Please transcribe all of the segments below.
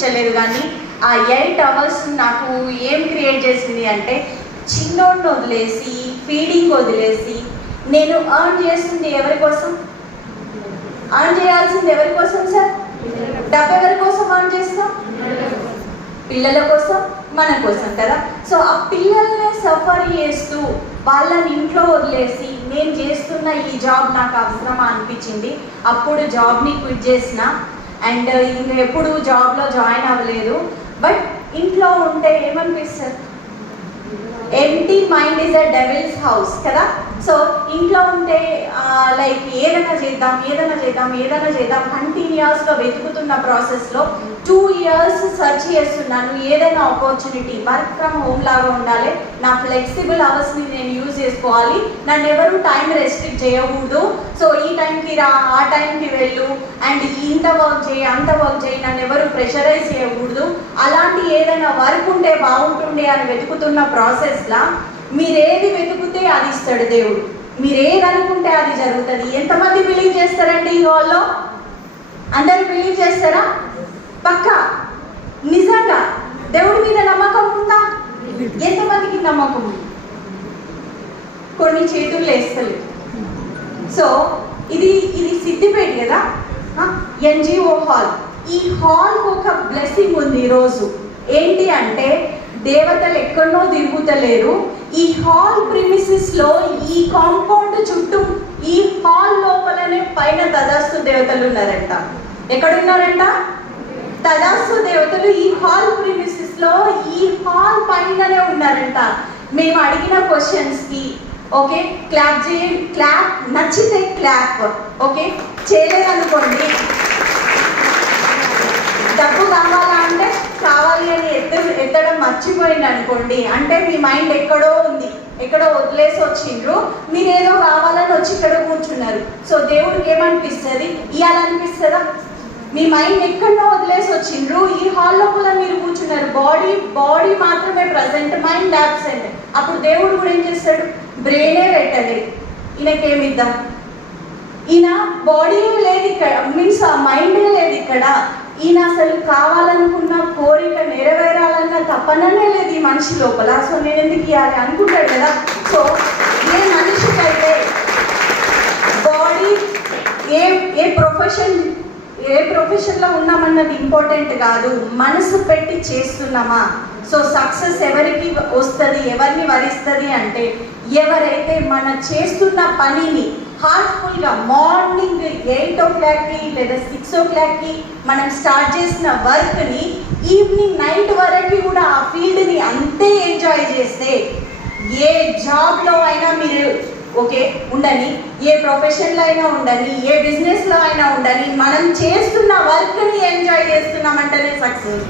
అనిపించలేదు. కానీ ఆ 8 అవర్స్ నాకు ఏం క్రియేట్ చేసింది అంటే, చిన్నోడిని వదిలేసి, ఫీడింగ్ వదిలేసి, నేను ఎర్న్ చేస్తుంది ఎవరి కోసం? ఎర్న్ చేయాల్సింది ఎవరి కోసం సార్? డబ్బు ఎవరి కోసం ఎర్న్ చేస్తాం? పిల్లల కోసం, మన కోసం కదా. సో ఆ పిల్లల్ని సఫర్ చేస్తూ వాళ్ళని ఇంట్లో వదిలేసి నేను చేస్తున్న ఈ జాబ్ నాకు అవసరమా అనిపించింది. అప్పుడు జాబ్ని క్విట్ చేసిన అండ్ ఇంకా ఎప్పుడు జాబ్లో జాయిన్ అవ్వలేదు. బట్ ఇంట్లో ఉంటే ఏమనిపిస్తుంది? Empty mind is a devil's house కదా. సో ఇంట్లో ఉంటే లైక్ ఏదైనా చేద్దాం కంటిన్యూస్గా వెతుకుతున్న ప్రాసెస్లో 2 years సెర్చ్ చేస్తున్నాను. ఏదైనా ఆపర్చునిటీ వర్క్ ఫ్రమ్ హోమ్ లాగా ఉండాలి, నా ఫ్లెక్సిబుల్ అవర్స్ని నేను యూజ్ చేసుకోవాలి, నన్ను ఎవరు టైం రెస్ట్రిక్ట్ చేయకూడదు. సో ఈ టైంకి రా, ఆ టైంకి వెళ్ళు, అండ్ ఇంత వర్క్ చేయి, అంత వర్క్ చేయి, నన్ను ఎవరు ప్రెషరైజ్ చేయకూడదు. అలాంటి ఏదైనా వర్క్ ఉంటే బాగుంటుండే అని వెతుకుతున్న ప్రాసెస్లా మీరేది వెతుకుతే అది ఇస్తాడు దేవుడు. మీరేది అనుకుంటే అది జరుగుతుంది. ఎంతమంది బిలీవ్ చేస్తారండి ఈ హాల్లో? అందరూ బిలీవ్ చేస్తారా? పక్కా? నిజంగా దేవుడి మీద నమ్మకం ఉందా? ఎంతమందికి నమ్మకం ఉంది? కొన్ని చేతులు వేస్తలేదు. సో ఇది సిద్దిపేట కదా, ఎన్జిఓ హాల్. ఈ హాల్కి ఒక బ్లెస్సింగ్ ఉంది ఈరోజు. ఏంటి అంటే, దేవతలు ఎక్కడనో తిరుగుతలేరు. ఈ హాల్ ప్రిమిసెస్లో, ఈ కాంపౌండ్ చుట్టూ, ఈ హాల్ లోపలనే పైన తదాస్తు దేవతలు ఉన్నారంట. ఎక్కడున్నారంట? తదాస్తు దేవతలు ఈ హాల్ ప్రిమిసెస్లో, ఈ హాల్ పైననే ఉన్నారంట. మేము అడిగిన క్వశ్చన్స్కి ఓకే క్లాప్ చేయండి, క్లాప్ నచ్చితే క్లాప్, ఓకే చేయలేదనుకోండి. డబ్బు కావాలా అంటే కావాలి అని ఎత్తడం మర్చిపోయింది అనుకోండి, అంటే మీ మైండ్ ఎక్కడో ఉంది, ఎక్కడో వదిలేసి వచ్చిండ్రు, మీరు ఏదో కావాలని వచ్చి ఇక్కడ కూర్చున్నారు. సో దేవుడికి ఏమనిపిస్తుంది? ఇవ్వాలనిపిస్తుందా? మీ మైండ్ ఎక్కడో వదిలేసి వచ్చిండ్రు, ఈ హాల్ లోపల మీరు కూర్చున్నారు, బాడీ మాత్రమే ప్రజెంట్, మైండ్ యాబ్సెంట్. అప్పుడు దేవుడు కూడా ఏం చేస్తాడు? బ్రెయినే పెట్టండి, ఈయనకేమిద్దాం, ఈయన బాడీ లేదు ఇక్కడ, మీన్స్ ఆ మైండే లేదు ఇక్కడ, ఈయన అసలు కావాలనుకున్న కోరిక నెరవేరాలన్న తపననే లేదు ఈ మనిషి లోపల. సో నేను ఎందుకు ఇవ్వాలి అనుకుంటాడు కదా. సో ఏ మనిషికైతే బాడీ ఏ ప్రొఫెషన్లో ఉన్నామన్నది ఇంపార్టెంట్ కాదు, మనసు పెట్టి చేస్తున్నామా. సో సక్సెస్ ఎవరికి వస్తుంది, ఎవరిని వరిస్తుంది అంటే, ఎవరైతే మన చేస్తున్న పనిని హార్ట్ఫుల్గా మార్నింగ్ 8 o'clockకి లేదా 6 o'clockకి మనం స్టార్ట్ చేసిన వర్క్ని ఈవినింగ్ 9 వరకు కూడా ఆ ఫీల్డ్ని అంతే ఎంజాయ్ చేస్తే, ఏ జాబ్లో అయినా మీరు ఓకే ఉండని, ఏ ప్రొఫెషన్లో అయినా ఉండని, ఏ బిజినెస్లో అయినా ఉండని, మనం చేస్తున్న వర్క్ని ఎంజాయ్ చేస్తున్నామంటేనే సక్సెస్.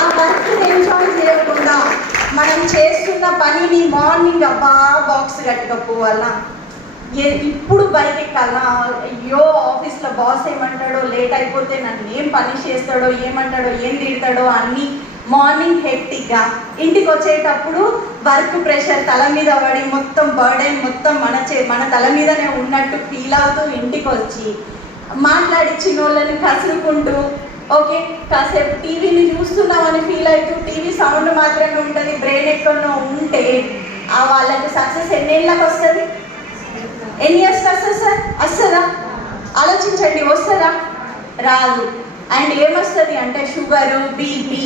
ఆ వర్క్ని ఎంజాయ్ చేయకుండా మనం చేస్తున్న పనిని మార్నింగ్ అబ్బా బాక్స్ కట్టుకపోవాలా, ఇప్పుడు బైక్ ఎక్కాలా, అయ్యో ఆఫీస్లో బాస్ ఏమంటాడో, లేట్ అయిపోతే నన్ను ఏం పని చేస్తాడో, ఏమంటాడో, ఏం తిడతాడో అన్నీ మార్నింగ్ హెక్టిక్గా, ఇంటికి వచ్చేటప్పుడు వర్క్ ప్రెషర్ తల మీద పడి మొత్తం బర్డెన్ మొత్తం మన తల మీదనే ఉన్నట్టు ఫీల్ అవుతూ ఇంటికి వచ్చి మాట్లాడిచ్చిన వాళ్ళని కసురుకుంటూ ఓకే కాసేపు టీవీని చూస్తున్నామని ఫీల్ అవుతూ టీవీ సౌండ్ మాత్రమే ఉంటుంది, బ్రెయిన్ ఎక్కడో ఉంటే ఆ వాళ్ళకి సక్సెస్ ఎన్నేళ్ళకి వస్తుంది? ఎన్ని ఇయర్స్కి వస్తుంది సార్? వస్తుందా? ఆలోచించండి, వస్తుందా? రాదు. అండ్ ఏమొస్తుంది అంటే షుగరు, బీపీ